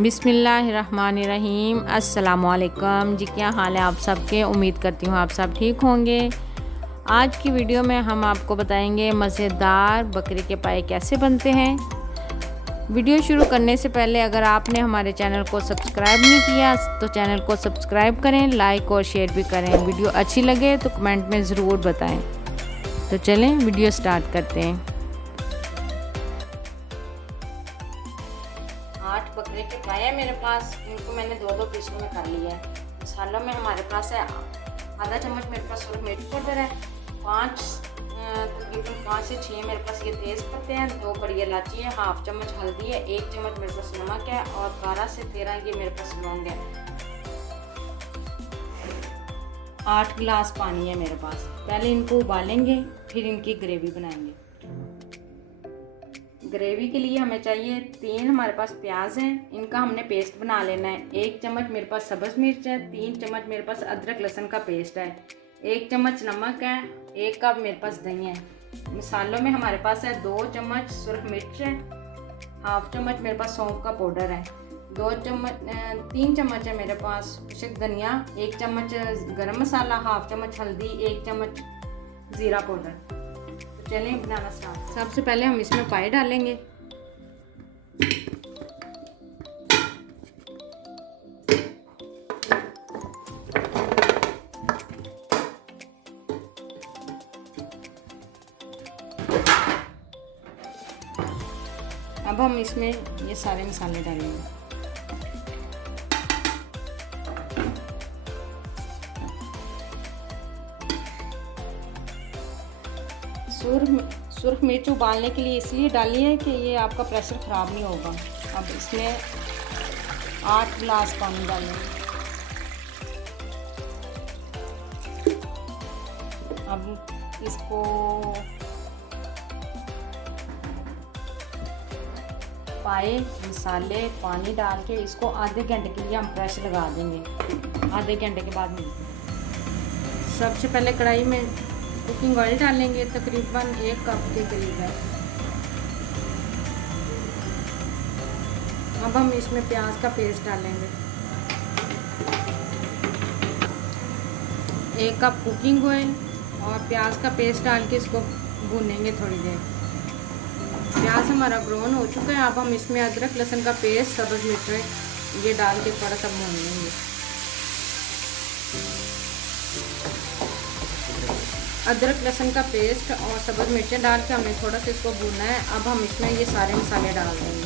बिस्मिल्लाहिर्रहमानिर्रहीम। अस्सलामुअलैकुम जी, क्या हाल है आप सबके। उम्मीद करती हूँ आप सब ठीक होंगे। आज की वीडियो में हम आपको बताएंगे मज़ेदार बकरे के पाए कैसे बनते हैं। वीडियो शुरू करने से पहले अगर आपने हमारे चैनल को सब्सक्राइब नहीं किया तो चैनल को सब्सक्राइब करें, लाइक और शेयर भी करें। वीडियो अच्छी लगे तो कमेंट में ज़रूर बताएं। तो चलें वीडियो स्टार्ट करते हैं। 8 बकरे के पाए हैं मेरे पास। इनको मैंने दो पीसों में कर लिया है। मसालों में हमारे पास है आधा चम्मच मेरे पास सूरज मिर्च पाउडर है, तकरीबन 5 से 6 मेरे पास ये तेज़ पत्ते हैं, 2 बड़ी इलायची है, हाफ चम्मच हल्दी है, 1 चम्मच मेरे पास नमक है और 12 से 13 ये मेरे पास लौंग है। 8 गिलास पानी है मेरे पास। पहले इनको उबालेंगे, फिर इनकी ग्रेवी बनाएंगे। ग्रेवी के लिए हमें चाहिए 3 हमारे पास प्याज हैं, इनका हमने पेस्ट बना लेना है। 1 चम्मच मेरे पास सब्ज़ मिर्च है, 3 चम्मच मेरे पास अदरक लहसुन का पेस्ट है, 1 चम्मच नमक है, 1 कप मेरे पास दही है। मसालों में हमारे पास है 2 चम्मच सुरख मिर्च है, हाफ चम्मच मेरे पास सौंफ का पाउडर है, 3 चम्मच है मेरे पास खुश्क धनिया, 1 चम्मच गरम मसाला, हाफ चम्मच हल्दी, 1 चम्मच ज़ीरा पाउडर। चलें बनाना स्टार्ट। सबसे पहले हम इसमें पाए डालेंगे। अब हम इसमें ये सारे मसाले डालेंगे। सुरख मिर्च उबालने के लिए इसलिए डाली है कि ये आपका प्रेशर ख़राब नहीं होगा। अब इसमें 8 गिलास पानी डालेंगे। अब इसको पाए मसाले पानी डाल के इसको आधे घंटे के लिए हम प्रेशर लगा देंगे। आधे घंटे के बाद मिलते हैं। सबसे पहले कढ़ाई में कुकिंग ऑयल डालेंगे, तकरीबन 1 कप के करीब है। अब हम इसमें प्याज का पेस्ट डालेंगे। 1 कप कुकिंग ऑयल और प्याज का पेस्ट डाल के इसको भूनेंगे थोड़ी देर। प्याज हमारा ब्राउन हो चुका है। अब हम इसमें अदरक लहसुन का पेस्ट, सब्ज़ मिर्च ये डाल के थोड़ा सा भून लेंगे। अदरक लहसुन का पेस्ट और सब्ज़ मिर्चें डाल के हमने थोड़ा सा इसको भूनना है। अब हम इसमें ये सारे मसाले डाल देंगे।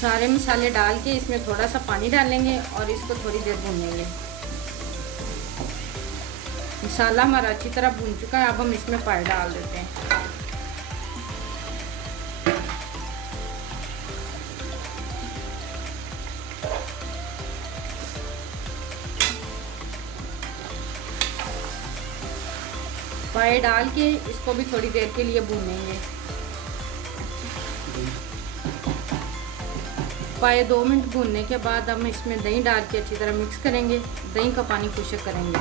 सारे मसाले डाल के इसमें थोड़ा सा पानी डालेंगे और इसको थोड़ी देर भूनेंगे। मसाला हमारा अच्छी तरह भून चुका है। अब हम इसमें पाए डाल देते हैं। पाए डाल के इसको भी थोड़ी देर के लिए भूनेंगे। पाए 2 मिनट भूनने के बाद हम इसमें दही डाल के अच्छी तरह मिक्स करेंगे। दही का पानी खुश्क करेंगे।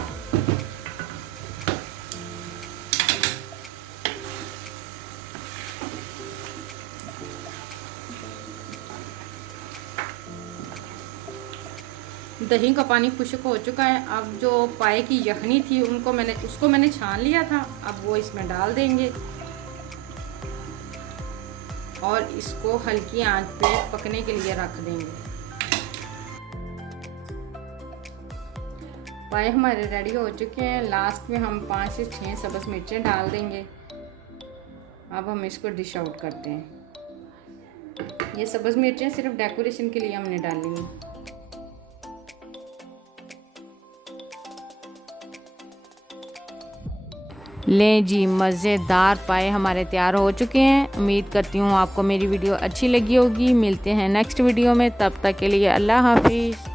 दही का पानी खुश्क हो चुका है। अब जो पाए की यखनी थी उसको मैंने छान लिया था। अब वो इसमें डाल देंगे और इसको हल्की आंच पे पकने के लिए रख देंगे। पाए हमारे रेडी हो चुके हैं। लास्ट में हम 5 से 6 सब्ज़ मिर्चें डाल देंगे। अब हम इसको डिश आउट करते हैं। ये सब्ज़ मिर्चें सिर्फ डेकोरेशन के लिए हमने डाली हैं। लें जी, मज़ेदार पाए हमारे तैयार हो चुके हैं। उम्मीद करती हूँ आपको मेरी वीडियो अच्छी लगी होगी। मिलते हैं नेक्स्ट वीडियो में, तब तक के लिए अल्लाह हाफिज़।